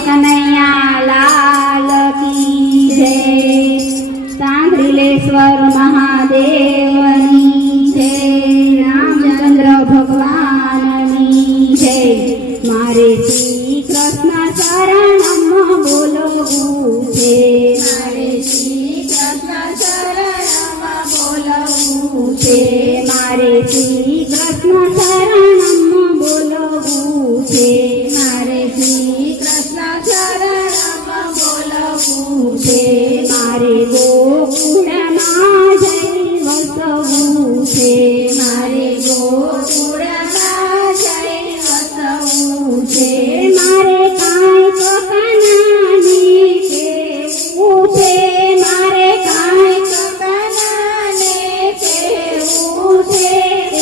કનૈયા લાલ કી જય। સાંભળીલેશ્વર મહાદેવની જય। રામચંદ્ર ભગવાનની જય। મારે શ્રી કૃષ્ણ શરણમાં બોલવું છે। મારે શ્રી કૃષ્ણ શરણમાં બોલવું છે। મારે શ્રી કૃષ્ણ શરણમાં બોલવું છે। મારે શ્રી કૃષ્ણ શરણમાં બોલવું છે। મારે ગોકુળમાં જઈ વસવું છે। મારે ગોકુળમાં જઈ વસવું છે। મારે કાંઈક કનાને કહેવું છે। મારે કાંઈક કનાને કહેવું છે।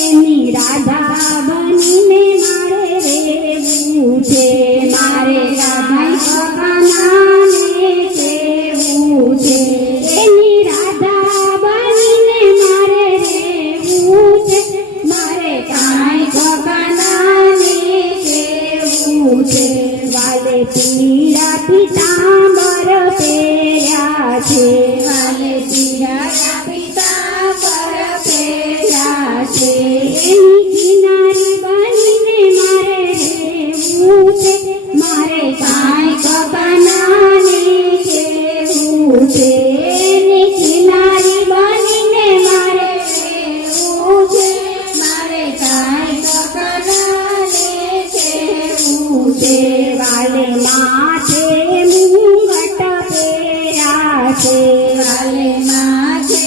એની રાધા બનીને મારે રહેવું છે। મારે કાંઈક કનાને કહેવું છે। એની રાધા બનીને મારે રહેવું છે। મારે કાંઈક કનાને કહેવું છે। વાલે પીળા પીતાંબર પહેર્યા છે। વાલે પીળા પીતાંબર પહેર્યા છે। એની કિનારી બનીને મારે રહેવું છે। મારે કાંઈક કનાને કહેવું છે। એની કિનારી બનીને મારે રહેવું છે। મારે કાંઈક કનાને કહેવું છે। વાલે માથે મુંગટ પહેર્યા છે। વાલે માથે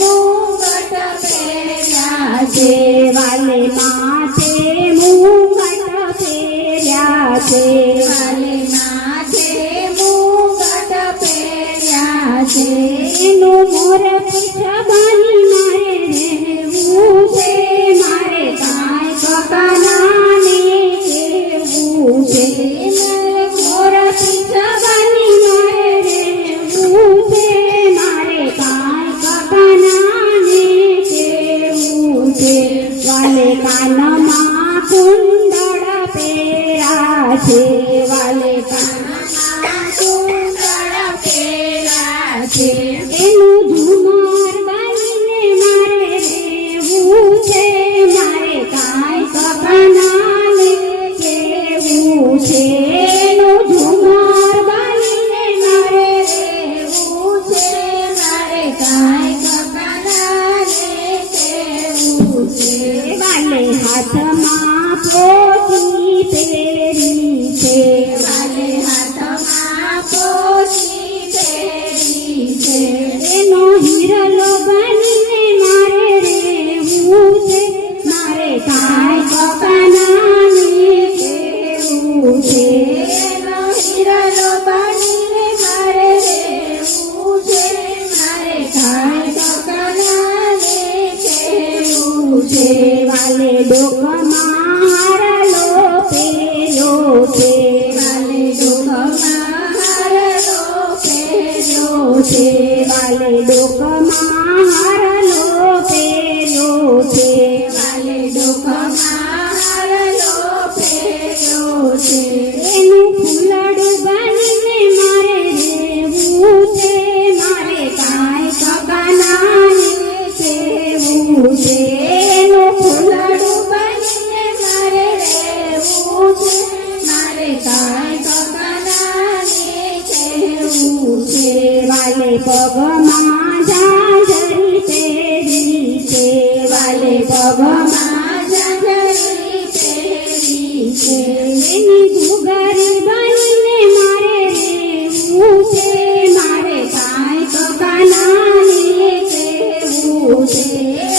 મુંગટ પહેર્યા છે। વાલે માથે મુંગટ પહેર્યા છે। વાલે માથે મુંગટ પહેર્યા છે। એનું મોર પીછ બની મારે રહેવું છે। મારે કાંઈક કનાને કહેવું છે। મોર પીછ બની મારે રહેવું છે। મારે કાંઈક કનાને કહેવું છે। વાલે કાનમાં કુંડળ પહેર્યા છે। વાલે કાનમાં કુંડળ પહેર્યા છે। એનું ઝુમર બનીને મારે રહેવું છે। મારે કાંઈક કનાને કહેવું છે। એનું ઝુમર બનીને મારે રહેવું છે। મારે કાંઈક કનાને કહેવું છે। વાલે હાથમાં પોથી પહેરી છે। વાલે હાથમાં પોથી પહેરી છે। એનો હિરલો બનીને મારે રહેવું છે। મારે કાંઈક કનાને કહેવું છે। એનો હિરલો બનીને મારે રહેવું છે। મારે કાંઈક કનાને કહેવું છે। વાલે ડોકમાં હારલો પહેર્યો છે। વાલે ડોકમાં હારલો પહેર્યો છે। વાલે ડોકમાં હારલો પહેર્યો છે। વાલે ડોકમાં હારલો પહેર્યો છે। એનું ફૂલડું બનીને મારે રહેવું છે। મારે કાંઈક કનાને કહેવું છે। એનું ફૂલડું બનીને મારે રહેવું છે। મારે કાંઈક કનાને કહેવું છે। વાલે પગમાં ઝાંઝરી પહેરી છે। વાલે પગમાં ઝાંઝરી પહેરી છે। એની ઘૂઘરી બનીને મારે રહેવું છે। મારે કાંઈક કનાને કહેવું છે।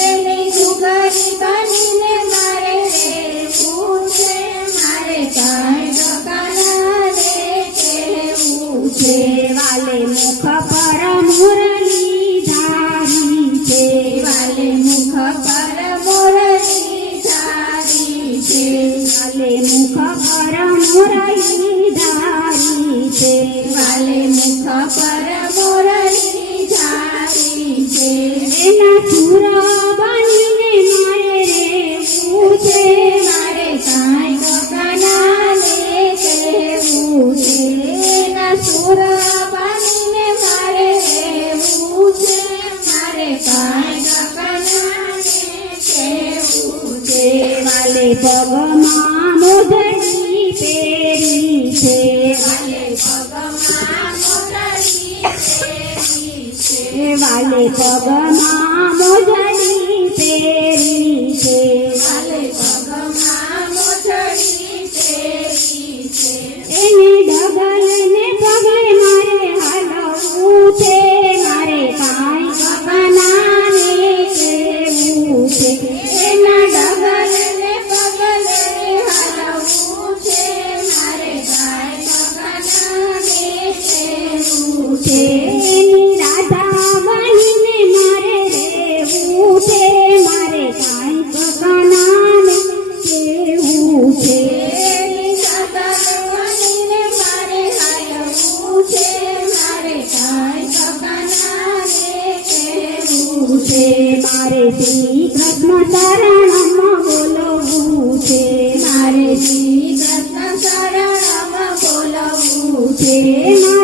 એની ઘૂઘરી બનીને મારે રહેવું છે। મારે કાંઈક કનાને કહેવું છે। વાલે મુખ પર મુરલી ધારી છે। વાલે મુખ પર મુરલી ધારી છે। વાલે મુખ પર મુરલી ધારી છે। વાલે મુખ પર મુરલી ધારી છે। એના સુર બનીને મારે રહેવું છે। મારે કાંઈક કનાને કહેવું છે। કાલે પગમાં મોજડી પહેરી છે કાલે પગમાં મોજડી પહેરી છે એને ડગલને પગલે મારે હાલવું છે મારે કાંઈ કકનાને કહેવું છે એના ડગલને પગલે હાલવું છે મારે કાંઈ કકનાને કહેવું છે એની રાધા બનીને મારે રહેવું છે મારે કાંઈ કકનાને કહેવું છે એની સાદર બનીને મારે હાલવું છે મારે કાંઈ કકનાને કહેવું છે મારે શ્રી કૃષ્ણ શરણમાં બોલવું છે મારે શ્રી કૃષ્ણ શરણમાં બોલવું છે